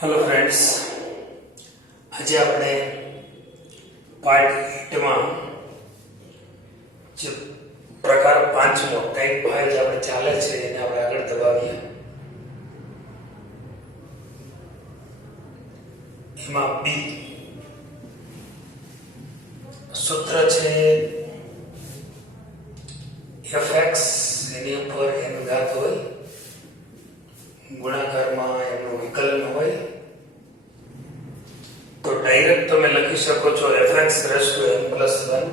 Hello friends, આજે આપણે part 8 માં જે પ્રકાર 5મો ટાઈપ 5 જે આપણે ચાલે છે એને આપણે આગળ દબાવીએ. એમાં બી સૂત્ર છે fx, એની ઉપર n ઘાત હોય, ગુણાકારમાં એનું વિકલન હોય. તો ડાયરેક્ટ તમે લખી શકો છો fx રેઝ ટુ n + 1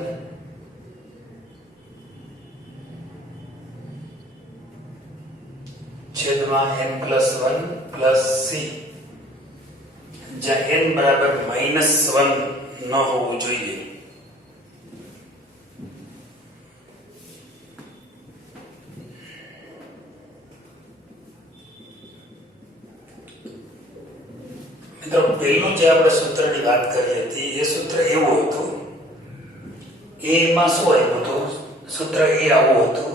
છેદમાં n + 1 + c, જ્યાં n બરાબર -1 ન હોવું જોઈએ. મિત્રો, પહેલું જે આપણે સૂત્રની વાત કરી હતી એ સૂત્ર એવું હતું, એમાં શું આવ્યું હતું? સૂત્ર એ આવું હતું,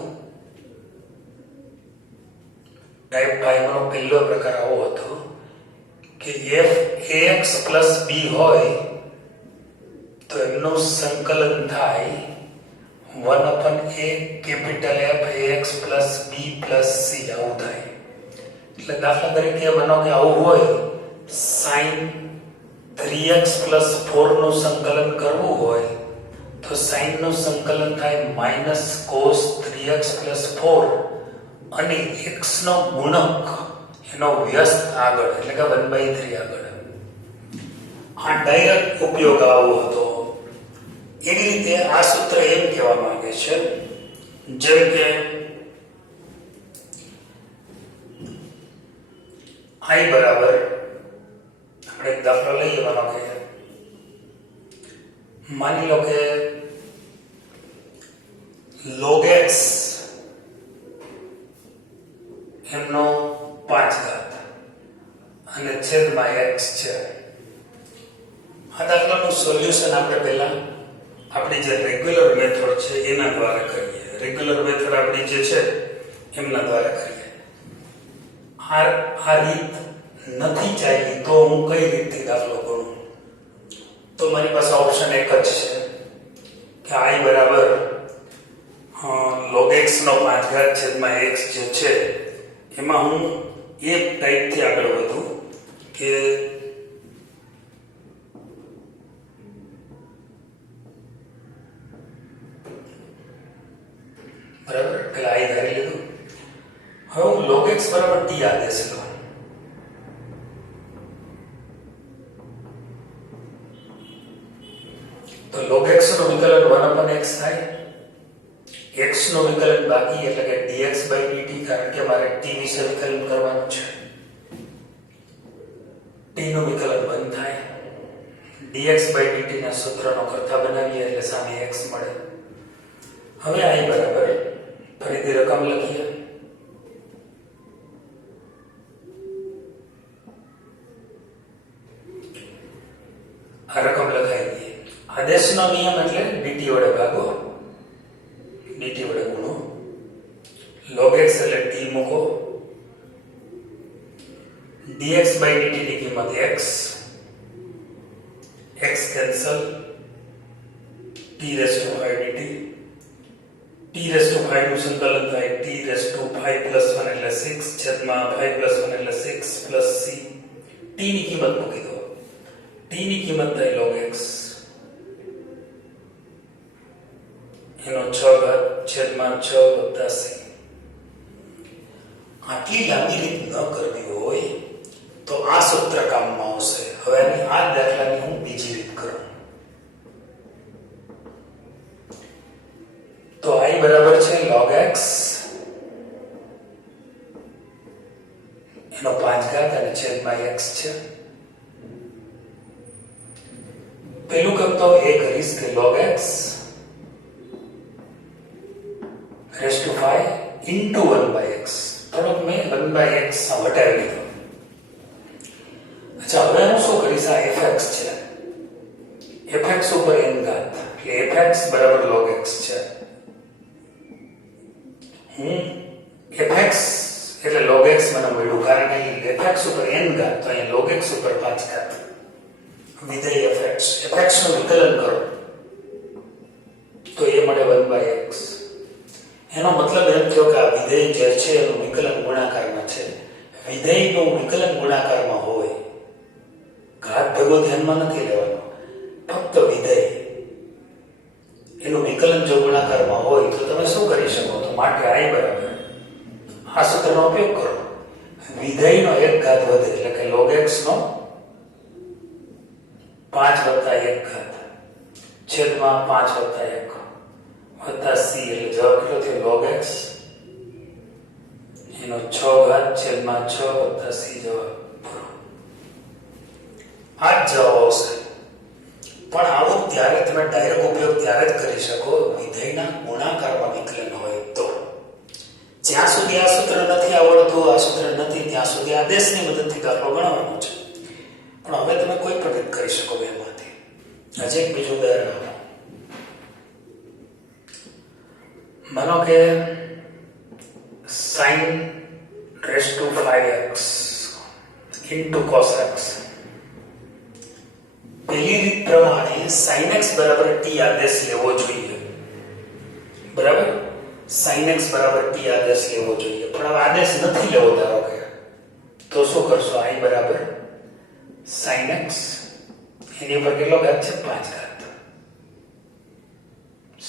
ટાઈપ 5 નો પહેલો પ્રકાર આવો હતો કે f ax + b હોય તો એમનું સંકલન થાય 1/a capital F ax + b + c, આવું થાય. એટલે દાખલા તરીકે માનો કે આવું હોય, sin 3x + 4 નું સંકલન કરવું હોય તો sin નું સંકલન થાય -cos 3x + 4 અને x નો ગુણક એનો વ્યસ્ત આગળ, એટલે કે 1/3 આગળ. આ ડાયરેક્ટ ઉપયોગ આવો હતો. એવી રીતે આ સૂત્ર એમ કહેવા માંગે છે, જેમ કે i બરાબર, આપણે એક દાખલો લઈ લેવાનો કે માની લો કે log x એમનો 5 ઘાત અને છેદમાં x છે. આ દાખલાનું સોલ્યુશન આપણે પહેલા આપણી જે રેગ્યુલર મેથડ છે એના દ્વારા કરીએ. રેગ્યુલર મેથડ આપણી જે છે એમના દ્વારા કરીએ. આ રીત નથી ચાલી તો હું કઈ રીતે દાખલો કરું? તો મારી પાસે ઓપ્શન એક જ છે કે i બરાબર log x નો 5 ઘાત છેદમાં x જે છે એમાં હું એક ટાઈપથી આગળ વધું કે બરાબર, પેલા i ધારી લીધું. હવે હું log x બરાબર t આદેશ લઉં. તો log x નું વિકલન 1/x થાય. x નું વિકલન બાકી, એટલે કે dx/dt, કારણ કે મારે t વિશે વિકલન કરવાનું છે. t નું વિકલન બંધ થાય. dx/dt ના સૂત્રનો કરતા બનાવીએ એટલે સામે x મળે. હવે i બરાબર, ફરીથી રકમ લખીએ. આ રકમ લખાઈ દઈએ. આદેશનો નિયમ એટલે dt વડે ભાગો, dt વડે ગુણો. log x એટલે t મૂકો, dx/dt ની કિંમત x, x cancel, t⁵ dt, t⁵ નું સંકલન થાય t⁵ + 1 એટલે 6 છેદમાં 5 + 1 એટલે 6 + c. t ની કિંમત મૂકી દો. t ની કિંમત થાય log x એનો 6 ઘાત છેદમાં 6 + c. આટલી લાંબી રીત ન કરવી હોય તો આ સૂત્ર કામમાં આવશે. હવે આ દાખલાની હું બીજી રીત કરું. તો i બરાબર છે log x એનો 5 ઘાત અને છેદમાં x છે. પેલું કામ તો એ કરીશ કે log x raised to 5 into 1/x. થોડોક મેં 1/x હટાવી લીધો. અચ્છા, હવે હું શું કરીશ? આ fx છે, fx ઉપર n ઘાત, એટલે fx બરાબર log x છે. હું fx એટલે log x મને મળ્યું, કારણ કે fx fx ઉપર n ઘાત, તો અહીંયા log x ઉપર 5 ઘાત વિધેય fx નું વિકલન કરો તો એ મળે 1/x. એનો મતલબ એમ થયો કે આ વિધેય જે છે એનું વિકલન ગુણાકારમાં છે. વિધેયનું વિકલન ગુણાકારમાં હોય, ઘાત ભેગો ધ્યાનમાં નથી લેવાનો, ફક્ત વિધેય એનું વિકલન જો ગુણાકારમાં હોય તો તમે શું કરી શકો? તો માટે I બરાબર આ સૂત્રનો ઉપયોગ કરો. વિધેયનો એક ઘાત વધે એટલે કે log x નો 5 + 1 ઘાત છેદમાં 5 + 1 વત્તા c એટલે જવાબ કેટલો થયો? log x એનો 6 ઘાત છેદમાં 6 વત્તા c જવાબ પૂરો. આ જ જવાબ આવશે. પણ આવો ત્યારે તમે ડાયરેક્ટ ઉપયોગ ત્યારે જ કરી શકો વિધેયના ગુણાકારમાં વિકલન હોય તો. જ્યાં સુધી આ સૂત્ર નથી આવડતું, આ સૂત્ર નથી, ત્યાં સુધી આદેશની મદદથી દાખલો ગણવાનો છે. પણ હવે તમે કોઈ પણ રીત કરી શકો બેમાંથી. હજી એક બીજું ઉદાહરણ આપો. માનો કે sin raised to 5x into cos x. પહેલી રીત પ્રમાણે sin x બરાબર t આદેશ લેવો જોઈએ. બરાબર? sin x બરાબર t આદેશ લેવો જોઈએ. પણ હવે આદેશ નથી લેવો ધારો કે, તો શું કરશો? I બરાબર sin x એની ઉપર કેટલો ઘાત છે? 5 ઘાત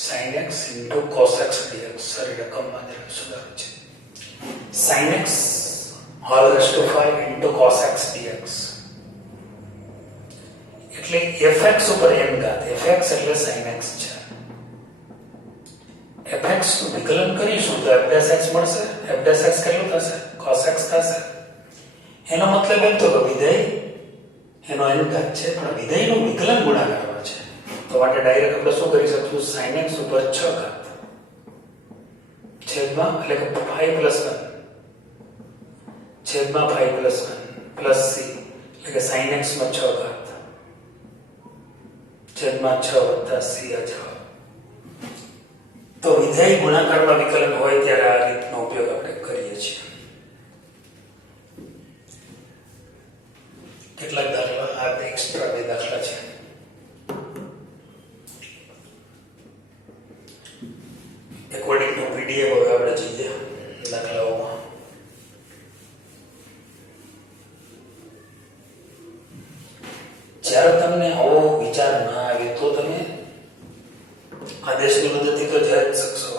sin x into cos x dx. સારી રકમમાં સુધારો છે. sin x whole raised to 5 into cos x dx એટલે fx ઉપર n ઘાત. fx એટલે sin x છે. fx નું વિકલન કરીશું તો f'(x) મળશે. f'(x) કેટલું થશે? cos x થશે. એનો મતલબ એમ તો કે વિધેય એનો n ઘાત છે, પણ વિધેયનું વિકલન ગુણાકારમાં છે. તો માટે ડાયરેક્ટ આપણે શું કરી શકશું? sin x ઉપર 6 ઘાત છેદમાં એટલે કે 5 + 1 છેદમાં 5 + 1 પ્લસ c એટલે કે sin x માં 6 ઘાત છેદમાં 6 વત્તા c આ જવાબ. તો વિધેય ગુણાકારમાં વિકલન હોય ત્યારે આ રીતનો ઉપયોગ આપણે કરીએ છીએ. કેટલાક દાખલા આ એક્સ્ટ્રા બે દાખલા છે. એકોર્ડિંગ ટુ પીડીએફ હવે આપણે જઈએ દાખલાઓમાં. જ્યારે તમને આવો વિચાર ના આવે તો તમે આદેશની મદદથી તો જઈ જ શકશો.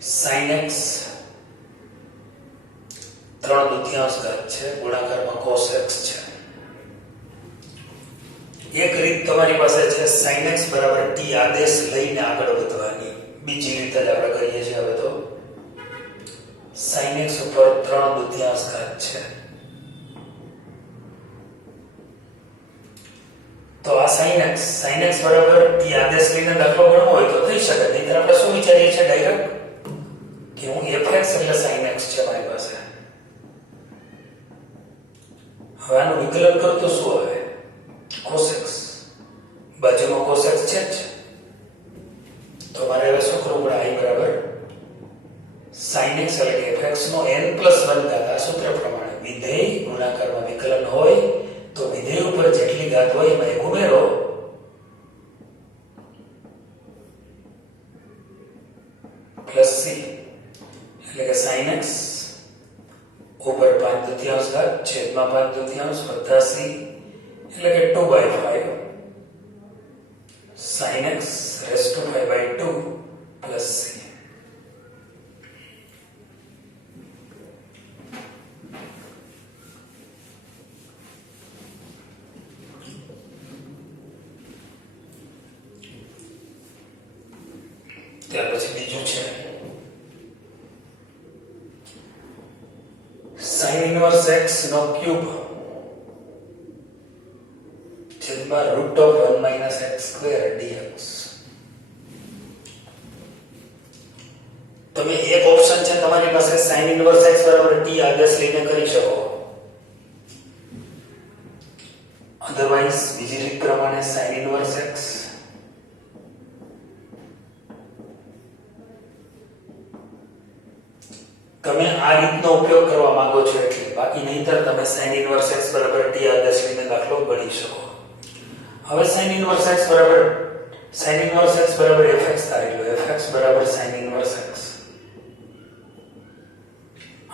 sin x 3/2 ઘાત છે, ગુણાકારમાં cos x છે. એક રીત તમારી પાસે છે sin x બરાબર t આદેશ લઈને આગળ વધવાની. બીજી રીત જ આપણે કરીએ છીએ હવે તો. sin x ઉપર 3/2 ઘાત છે, તો આ sin x બરાબર t આદેશ લઈને દાખલો ગણવો હોય તો થઈ શકે. નહીંતર આપણે શું વિચારીએ છીએ ડાયરેક્ટ કે હું fx એટલે sin x છે મારી પાસે. હવે આનું વિકલન કરું તો શું આવે? cos x. બાજુમાં cos x છે જ, તો મારે હવે શું કરવું પડે? I બરાબર sin x એટલે કે fx નો n+1 ઘાત. આ સૂત્ર પ્રમાણે વિધેય ગુણાકારમાં વિકલન હોય તો વિધેય ઉપર જેટલી ઘાત હોય એમાં એક ઉમેરો પ્લસ c એટલે કે sin x ઉપર 5/2 ઘાત છેદમાં 5/2 વત્તા c એટલે કે 2/5 sin x raised to 5/2 plus c. ત્યાર પછી બીજું છે sin inverse x નો ક્યુબ છેદમાં √1 - x² dx. તમે એક ઓપ્શન છે તમારી પાસે sin inverse x બરાબર t આદેશ લઈને કરી શકો. અધરવાઇઝ બીજી રીત પ્રમાણે sin inverse x તમે આ રીતનો ઉપયોગ કરવા માંગો છો એટલે, બાકી નહીંતર તમે sin ઇન્વર્સ x બરાબર t આદેશ લઈને દાખલો ગણી શકો. હવે sin ઇન્વર્સ x બરાબર fx ધારી લો. fx બરાબર sin ઇન્વર્સ x.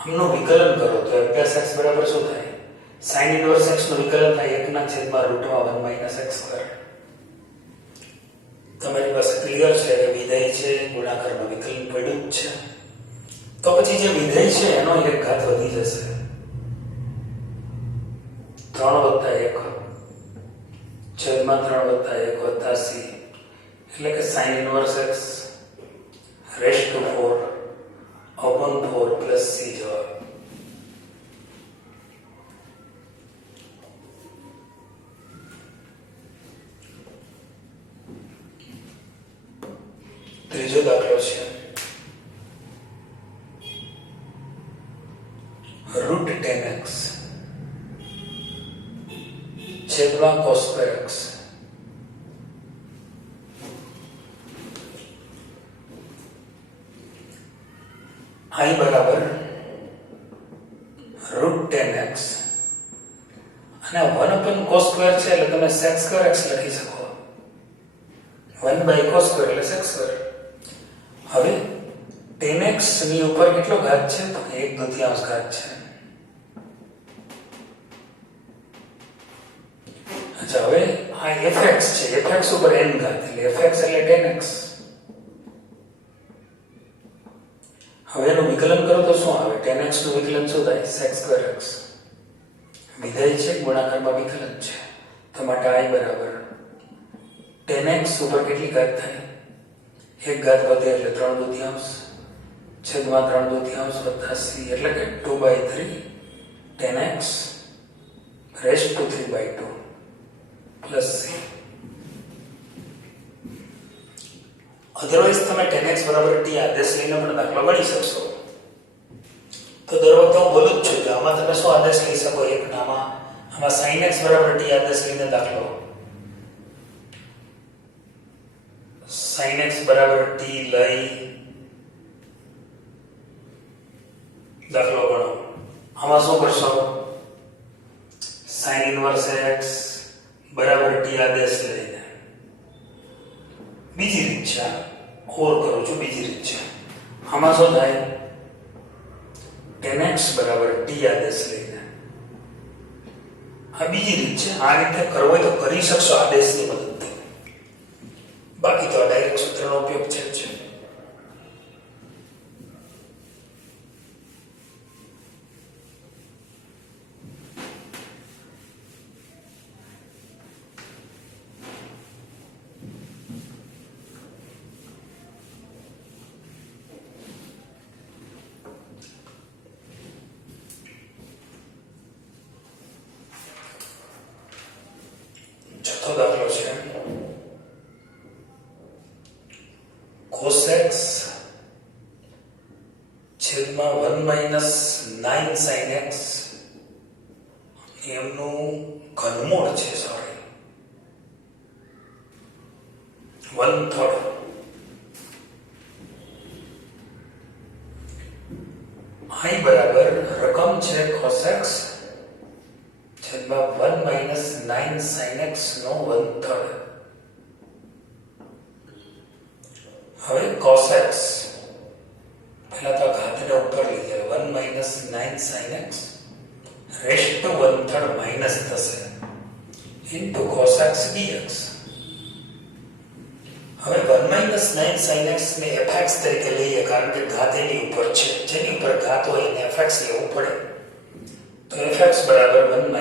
આમનું વિકલન કરો તો f પ્લસ x બરાબર શું થાય? sin ઇન્વર્સ x નું વિકલન થાય 1 ના છેદમાં √1 - x સ્ક્વેર. તમારી પાસે ક્લિયર છે કે વિધેય છે ગુણાકારમાં વિકલન પડ્યું જ છે. તો પછી જે વિધેય છે એનો એક ઘાત વધી જશે 3 + 1 છેદમાં 3 + 1 c, એટલે કે sin inverse x raise to 4/4 plus c જવાબ. ત્રીજો દાખલો છે √10x છેદમાં cos²x. I બરાબર √10x અને 1/cos² છે એટલે તમે sec²x લખી શકો. 1/cos² એટલે sec². હવે 10x ની ઉપર કેટલો ઘાત છે? તો 1/2 ઘાત છે. અચ્છા, હવે આ fx છે, fx ઉપર n ઘાત એટલે fx એટલે 10x. હવે એનું વિકલન કરો તો શું આવે? 10x નું વિકલન શું થાય? sec²x. વિધેય છે ગુણાકારમાં વિકલન છે, તો માટે I બરાબર 10x ઉપર કેટલી ઘાત થાય? 1 ઘાત વધે એટલે 3/2 છેદમાં 3/2 c, એટલે કે 2/3 10x raise to 3/2 plus c. Otherwise તમે 10x બરાબર t આદેશ લઈને પણ દાખલો ગણી શકશો. તો દર વખતે હું બોલું જ છું કે આમાં તમે શું આદેશ લઈ શકો? એક નામાં આમાં sin x બરાબર t આદેશ લઈને દાખલો sin x બરાબર t લઈ દાખલો ગણો. આમાં શું કરશો? sin ઇન્વર્સ x બરાબર t આદેશ લઈને. બીજી રીત છે, ઓર કરું છું, બીજી રીત છે. આમાં શું થાય? 10x બરાબર t આદેશ લઈને. આ બીજી રીત છે. આ રીતે કરવો હોય તો કરી શકશો આદેશની મદદથી, બાકી તો આ ડાયરેક્ટ સૂત્રનો ઉપયોગ છે જ. ચોથો દાખલો છે cos x છેદમાં 1 - 9 sin x એમનું ઘનમૂળ છે, સોરી 1/3. I બરાબર રકમ છે cos x છેદમાં 1 - 9 sin x નો 1/3. હવે cos x પહેલા તો ઘાતને ઉપર લઈ જાય, 1 - 9 sin x raise to 1/3 minus થશે ઇન્ટુ cos x dx. હવે 1 - 9 sin x ને fx તરીકે લઈએ, કારણ કે ઘાત એની ઉપર છે, જેની ઉપર ઘાત હોય એને fx લેવું પડે. તો fx બરાબર 1 -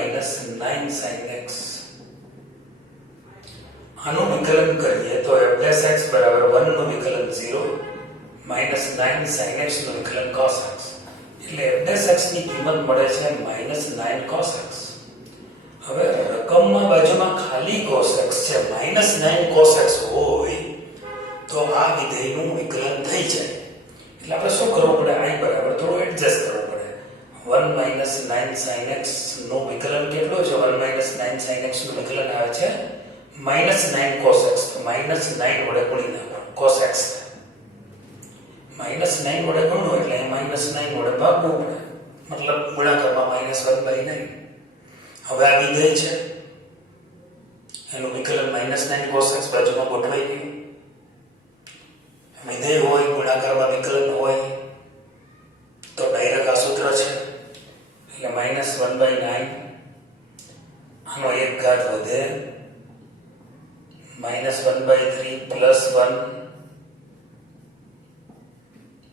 9 sin x. આનું વિકલન કરીએ તો f x બરાબર 1 નું વિકલન 0 - 9 sin x નું વિકલન cos x, એટલે f x ની કિંમત મળે છે -9 cos x. હવે રકમમાં બાજુમાં ખાલી cos x છે, -9 cos x હોય તો આ વિધેયનું વિકલન થઈ જાય. એટલે આપણે શું કરવું પડે? I બરાબર થોડું એડજસ્ટ કરવું પડે. 1 - 9 sin x નું વિકલન કેટલું છે? 1 - 9 sin x નું વિકલન આવે છે -9 cos x. તો -9 વડે ગુણી નાખો cos x. -9 વડે ગુણો એટલે -9 વડે ભાગવું પડે, મતલબ ગુણાકારમાં -1/9. હવે આ વિધેય છે એનું વિકલન -9 cos x બાજુમાં ગોઠવાઈ ગયું. વિધેય હોય ગુણાકારમાં વિકલન હોય તો ડાયરેક્ટ આ સૂત્ર છે એટલે -1/9. આનો એક ઘાત વધે -1/3 + 1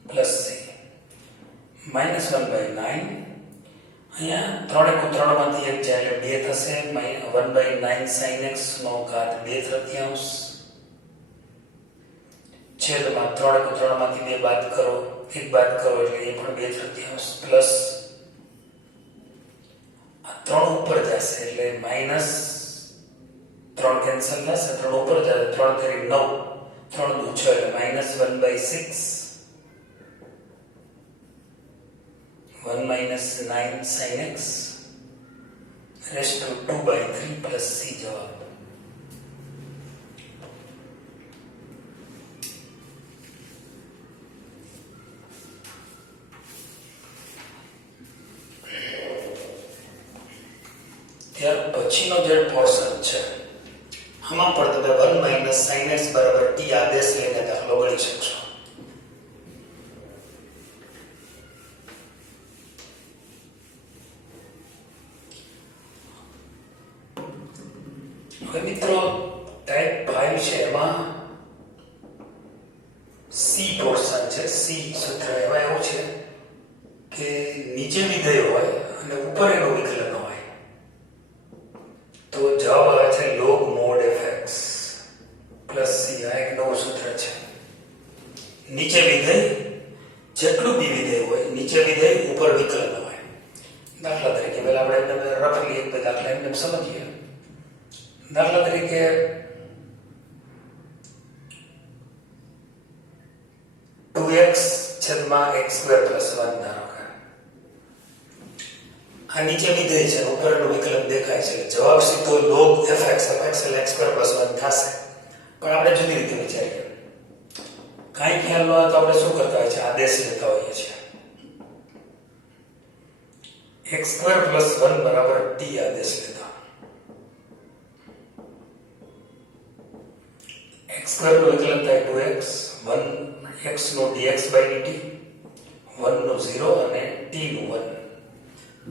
+ c -1/9. અહીંયા 3 × 3 માંથી 1 જાય એટલે 2 થશે. 1/9 sin x નો ઘાત 2/3 છેદમાં 3 × 3 માંથી 2 બાદ કરો, 1 બાદ કરો એટલે એ પણ 2/3 પ્લસ આ 3 ઉપર જશે એટલે -3 કેન્સલ થશે, 3 ઉપર જશે, 3 × 9, 3 × 6 એટલે -1/6. 1 - 9 sin x / 2/3 + c જવાબ. ત્યાર પછીનો જે પોર્શન છે આમાં પણ તમે 1 - sin x = t આદેશ લઈને દાખલો ગણી શકશો. હવે મિત્રો ટાઈપ 5 છે એમાં સી પોર્શન છે. સી સૂત્ર એમાં એવું છે કે નીચે વિધેય હોય અને ઉપર એનું વિકલન હોય તો જવાબ આવે છે log mod fx + c. આ એક નવું સૂત્ર છે. નીચે વિધેય જેટલું બી વિધેય હોય, નીચે વિધેય ઉપર વિકલન હોય. દાખલા તરીકે પહેલા આપણે રફલી એક દાખલા એમને સમજીએ. દાખલા તરીકે x છેદમાં x² + 1 ધારો કે આ નીચે વિધેય છે, ઉપરનું વિકલન દેખાય છે, જવાબ સીધો log fx એટલે x² + 1 થશે. પણ આપણે જુદી રીતે વિચારીએ. કાંઈ ખ્યાલ ન હોય તો આપણે શું કરતા હોય છે, આદેશ લેતા હોઈએ છીએ. x² + 1 = t આદેશ લેતા. x² નું વિકલન થાય 2x, 1 x નો dx/dt, 1 નું 0 અને t નું 1.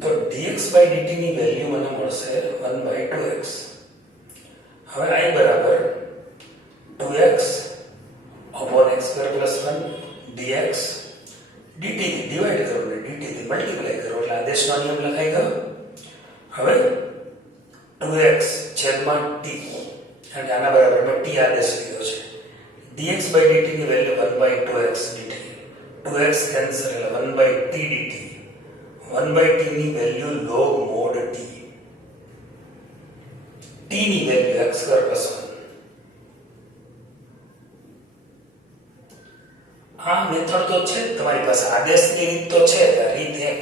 તો dx/dt ની વેલ્યુ મને મળશે 1/2x. હવે I બરાબર 2x upon x² + 1 dx dt થી ડિવાઈડ કરો ને dt થી મલ્ટીપ્લાય કરો એટલે આદેશનો નિયમ લખાઈ ગયો. હવે 2x છેદમાં t અને આના બરાબર મેં t આદેશ લીધો છે. dx/dt ની value 1/2x dt, 2x cancel એટલે 1/t dt, 1/t ની value log mod t, t ની વેલ્યુ x² + 1. આ મેથડ તો છે તમારી પાસે, આદેશની રીત તો છે, રીત એક.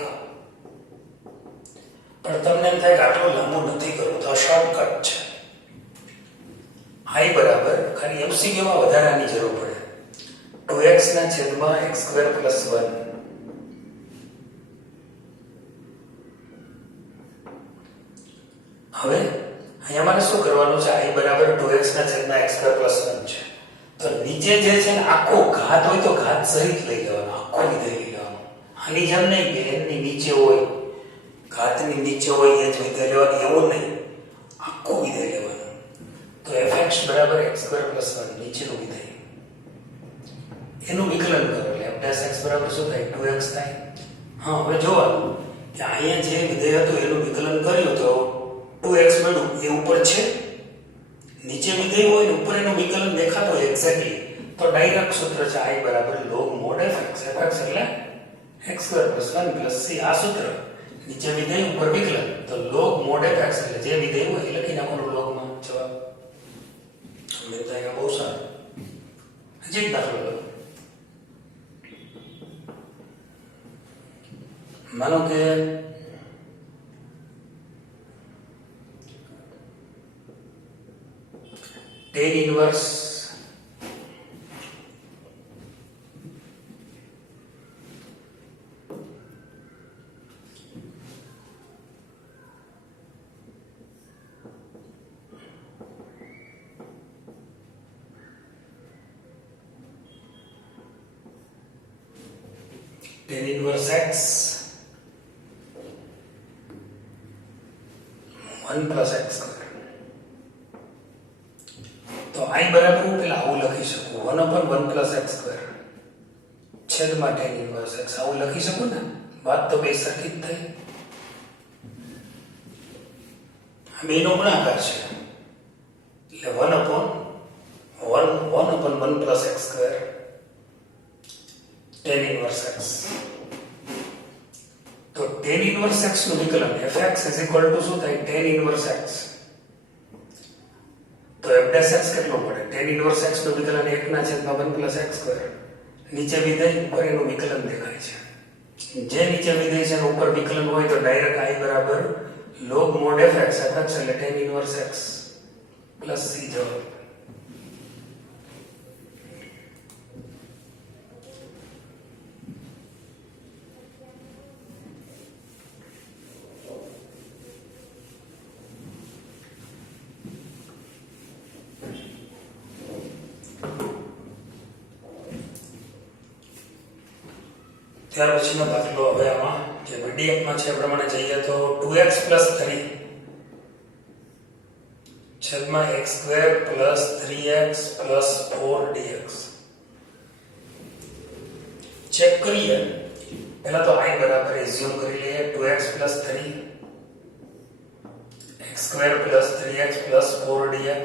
પણ તમને એમ થાય કે આટલું લાંબુ નથી કરવું તો શોર્ટકટ છે. I બરાબર ખાલી MCQ માં વધારાની જરૂર પડે. 2x ના છેદમાં x² + 1. હવે અહીંયા મારે શું કરવાનું છે, I બરાબર 2x ના છેદમાં x² + 1 છે. તો નીચે જે છે ને આખો ઘાત હોય તો ઘાત સહિત લઈ લેવાનો, આખો વિધેય લઈ લેવાનો. આની જેમ નહીં કે એની નીચે હોય, ઘાતની નીચે હોય એ જ વિધેય લેવાનું, એવું નહીં, આખું વિધેય લેવાનું. તો fx બરાબર x² + 1 નીચેનું વિધેય, એનું વિકલન કરો એટલે f' બરાબર શું થાય, 2x થાય. હા, હવે જોવાનું કે અહીંયા જે વિધેય હતું એનું વિકલન કર્યું તો 2x મળ્યું, એ ઉપર છે. નીચે વિધેય હોય ને ઉપર એનું વિકલન દેખાતો હોય એક્ઝેક્ટલી, તો ડાયરેક્ટ સૂત્ર છે I બરાબર log mod fx. fx એટલે x² + 1 + c. આ સૂત્ર નીચે વિધેય ઉપર વિકલન, તો log mod fx એટલે જે વિધેય હોય એ લખી નાખવાનું logમાં જવાબ. બહુ સારું. હજી દાખલો લો. માનો કે tan inverse tan inverse x 1 plus x square. તો I બરાબર હું પેલા આવું લખી શકું 1 upon 1 plus x square છેદમાં tan inverse x આવું લખી શકું ને. વાત તો બે સરખી જ થઈ. બેનો ગુણાકાર છે એટલે 1 upon 1 plus x square tan inverse x. તો tan inverse x નું વિકલન fx is equal to શું થાય tan inverse x. તો f dash x કેટલો પડે tan inverse x નું વિકલન 1/1 plus x square. નીચે વિધેય ઉપર એનું વિકલન દેખાય છે. જે નીચે વિધેય છે એનું ઉપર વિકલન હોય તો ડાયરેક્ટ I બરાબર log mod fx fx એટલે tan inverse x plus c જવાબ. ત્યાર પછીનો દાખલો હવે આમાં જે પીડીએફમાં છે એ પ્રમાણે જઈએ તો 2x plus 3 છેદમાં x square plus 3x plus 4 dx. Check કરીએ પહેલા તો I બરાબર એઝ્યુમ કરી લઈએ 2x plus 3 x square plus 3x plus 4 dx.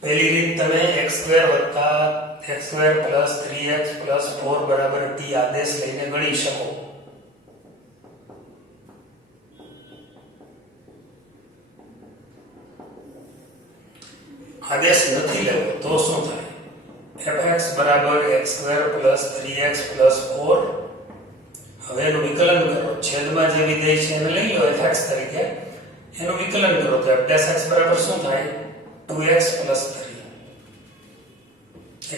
પહેલી રીત તમે x square વત્તા x square plus 3x plus 4 બરાબર t આદેશ લઈને ગણી શકો. આદેશ નથી લેવો તો શું થાય fx બરાબર x square plus 3x plus 4. હવે એનું વિકલન કરો છેદમાં જે વિધેય છે એને લઈ લો fx તરીકે એનું વિકલન કરો તો f dash x બરાબર શું થાય 2x plus 3.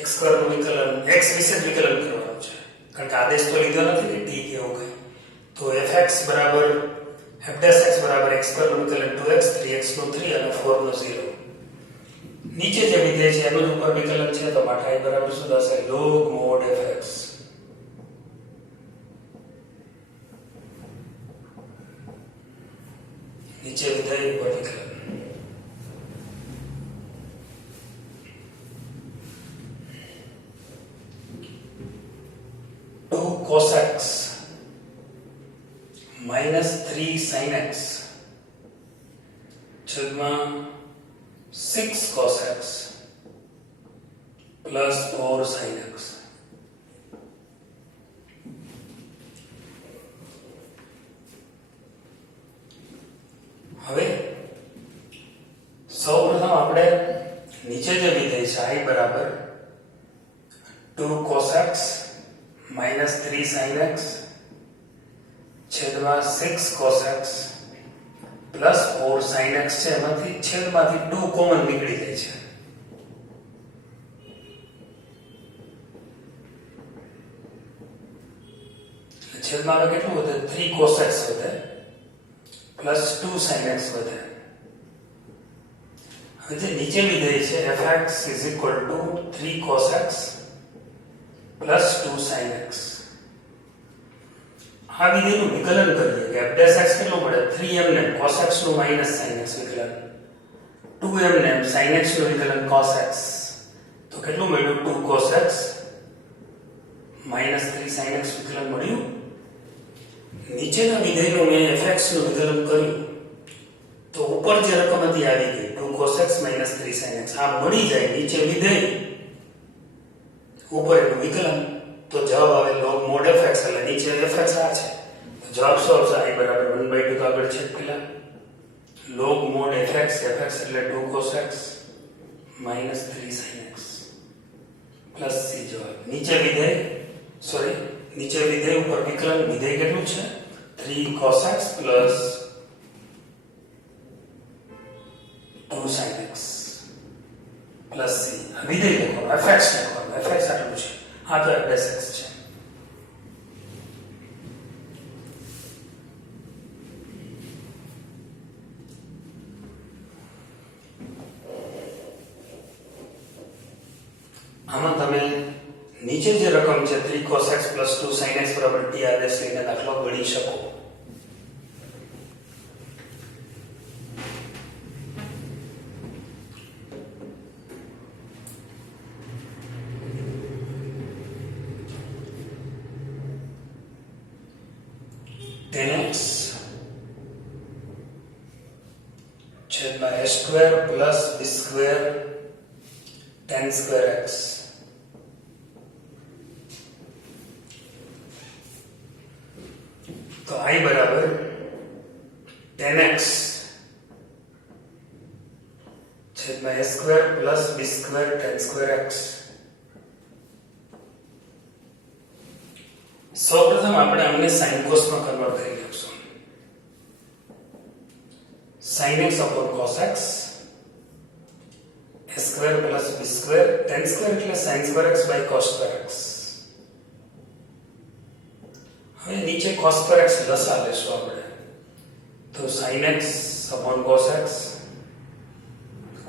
x square નું વિકલન x વિશે જ વિકલન કરવાનું છે કારણ કે આદેશ તો લીધો નથી કે t કે એવું કંઈ. તો fx બરાબર f dash x બરાબર x square નું વિકલન 2x 3x નું 3 અને 4 નું 0. નીચે જે વિધેય છે એનું ઉપર વિકલન છે તો માટે I બરાબર શું થશે log mod fx. નીચે વિધેય ઉપર વિકલન 2 cos x minus 3 sin x છેદમાં 6 cos x plus 4 sin x. હવે સૌપ્રથમ આપણે નીચે જે વિધેય છે I બરાબર 2 cos x minus 3 sin x છેદમાં 6 cos x plus 4 sin x છે એમાંથી છેદમાંથી 2 કોમન નીકળી જાય છે. છેદમાં હવે કેટલું વધે 3 cos x વધે plus 2 sin x વધે. હવે જે નીચે વિધેય છે fx is equal to 3 cos x plus 2 sin x. આ વિધેયનું વિકલન કરીએ કે f dash x કેટલું પડે 3m ને cos x નું minus sin x વિકલન 2m ને sin x નું વિકલન cos x તો કેટલું મળ્યું 2 cos x minus 3 sin x વિકલન મળ્યું. નીચેના વિધેયનું મેં fx નું વિકલન કર્યું તો ઉપર જે રકમ હતી આવી ગઈ 2 cos x minus 3 sin x. આ મળી જાય નીચે વિધેય ઉપર એનું વિકલન તો જવાબ આવે log mod fx એટલે નીચે fx આ છે તો જવાબ શું આવશે I બરાબર 1/2 તો આગળ છે પેલા log mod fx એટલે 2 cos x minus 3 sin x plus c જવાબ. નીચે વિધેય ઉપર વિકલન વિધેય કેટલું છે 3 cos x plus 2 sin x plus c. વિધેય લખવાનું fx લખવાનું fx આટલું છે. આ તો f dash x છે. આમાં તમે નીચે જે રકમ છે 3 cos x plus 2 sin x બરાબર t આદેશ લઈને દાખલો ગણી શકો. tan x छेदમાં a square plus b square tan square x. तो I बराबर tan x छेदમાં a square plus b square tan square x. સૌપ્રથમ આપણે આમને sin cos માં કન્વર્ટ કરી લઈશું. sin x upon cos x a square plus b square tan square એટલે sin square x by cos square x. હવે નીચે cos square x લસા લેશું આપણે. તો sin x upon cos x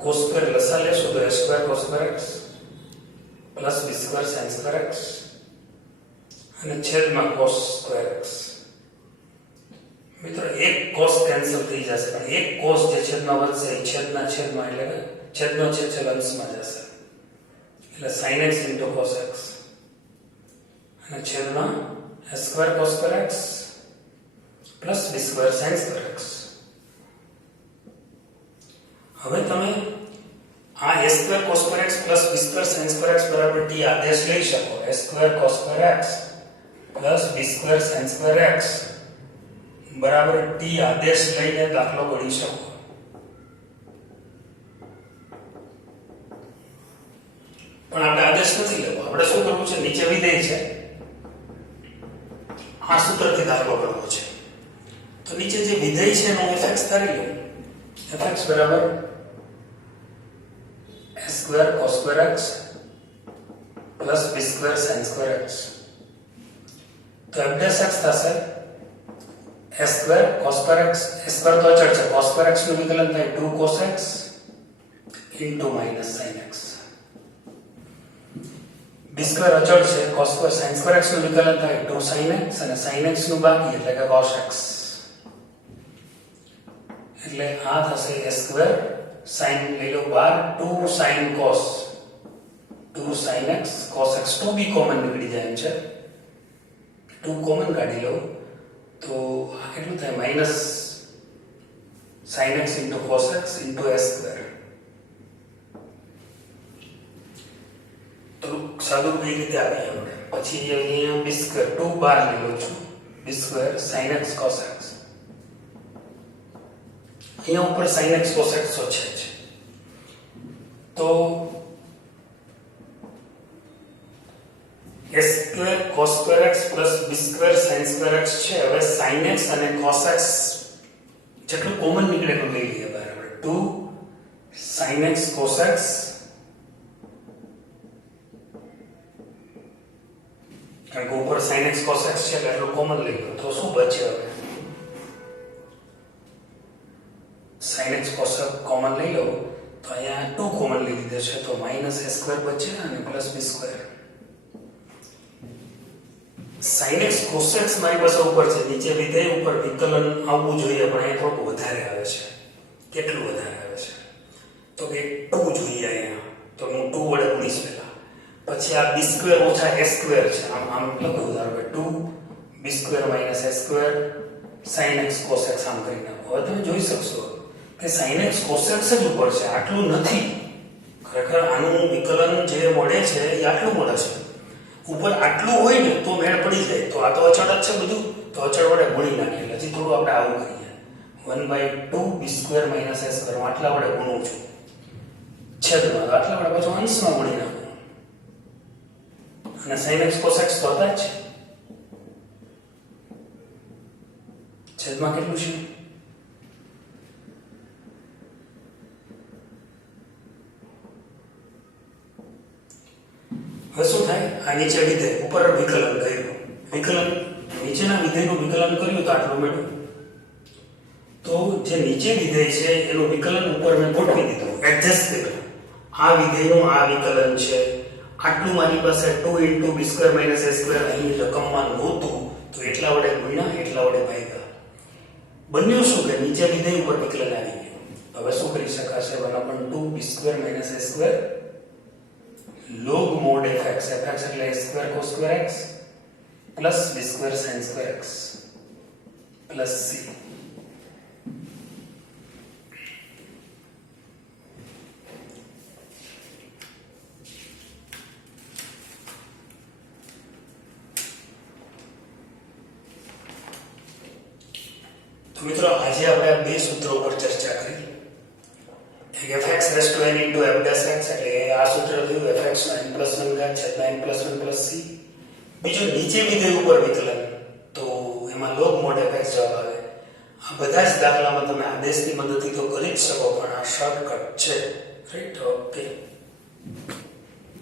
cos square લસા લેશું તો a square cos square x plus b square sin square x અને છેદમાં cos square x. મિત્રો એક cos કેન્સલ થઈ જશે પણ એક cos જે છેદમાં વધશે એ છેદના છેદમાં એટલે કે છેદનો છેદ અંશમાં જશે એટલે sin x into cos x અને છેદમાં a square cos square x plus b square sin square x. હવે તમે આ a square cos square x plus b square sin square x બરાબર t આદેશ લઈ શકો. a square cos square x plus b square sin square x બરાબર t આદેશ લઈને દાખલો ગણી શકો. પણ આપણે આદેશ નથી લેવો. આપણે શું કરવું છે, નીચે વિધેય છે આ સૂત્રથી દાખલો કરવો છે. તો નીચે જે વિધેય છે એનો fx ધારી લો. fx બરાબર a square cos square x plus b square sin square x. તો f dash x થશે a square cos square x. a square તો અચળ છે. cos square x નું વિકલન થાય 2 cos x into minus sin x. b square અચળ છે. cos square sin square x નું વિકલન થાય 2 sin x અને sin x નું બાકી એટલે કે cos x. એટલે આ થશે a square sin લઈ લો બાર 2 sin cos 2 sin x cos x 2 બી કોમન નીકળી જાય એમ છે. 2 કોમન કાઢી લો તો આ કેટલું થાય minus sin x into cos x into a square. તો સાદું કઈ રીતે આવી આપણે પછી અહીંયા b square 2 બાર લઈ લો છું b square sin x cos x. અહીંયા ઉપર sin x cos x તો છે જ. તો a square cos square x plus b square sin square x છે. હવે sin x અને cos x જેટલું કોમન નીકળે તો લઈ લઈએ બરાબર 2 sin x cos x કારણ કે ઉપર sin x cos x છે એટલે એટલું કોમન લઈ લો તો શું બચે હવે sin x cos x common લઈ લો તો અહીંયા 2 કોમન લઈ લીધો છે તો માઈનસ a સ્ક્વેર બચે અને plus b square. sin x cos x મારી પાસે ઉપર છે. નીચે વિધેય ઉપર વિકલન આવવું જોઈએ પણ એ થોડું વધારે આવે છે. કેટલું વધારે આવે છે તો કે 2 જોઈએ અહીંયા. તો હું 2 વડે ગુણીશ પહેલા. પછી આ b સ્ક્વેર ઓછા a સ્ક્વેર છે. આમ લખો ધારો કે 2 b square minus a square sin x cos x આમ કરી નાખો. હવે તમે જોઈ શકશો કે sin x cos x જ ઉપર છે. આટલું નથી. ખરેખર આનું વિકલન જે મળે છે એ આટલું મળે છે. ઉપર આટલું હોય ને તો મેળ પડી જાય. તો આ તો અચળ જ છે બધું. તો અચળ વડે ગુણી નાખીએ. હજી થોડું આપણે આવું કરીએ 1/2 b square minus a square આટલા વડે ગુણું છું છેદમાં. તો આટલા વડે પાછું અંશમાં ગુણી નાખું અને sin x cos x તો હતા જ છે. છેદમાં કેટલું છે હવે શું થાય આ નીચે વિધેય ઉપર વિકલન કર્યું. વિકલન નીચેના વિધેયનું વિકલન કર્યું તો આટલું મળ્યું. તો જે નીચે વિધેય છે એનું વિકલન ઉપર મેં ગોઠવી દીધું એડજસ્ટ કર્યું. આ વિધેયનું આ વિકલન છે આટલું મારી પાસે 2 × b² - a² અહીં રકમમાં નહોતું તો એટલા વડે ગુણ્યા એટલા વડે ભાગ્યા. બન્યું શું કે નીચે વિધેય ઉપર વિકલન આવી ગયું. હવે શું કરી શકાશે 1/2 b² - a² log mod fx એટલે a² cos² x plus b² sin² x plus c. તો મિત્રો આજે આપણે બે સૂત્રો પર ચર્ચા કરી. એક fx raised to n into f dash x એટલે આ સૂત્ર થયું fx n plus 1 ઘાત છેદમાં n plus 1 plus c. બીજું નીચે વિધેય ઉપર વિકલન તો એમાં log mod fx જવાબ આવે. આ બધા જ દાખલામાં તમે આદેશની મદદથી તો કરી જ શકો પણ આ શોર્ટકટ છે. રાઈટ? ઓકે.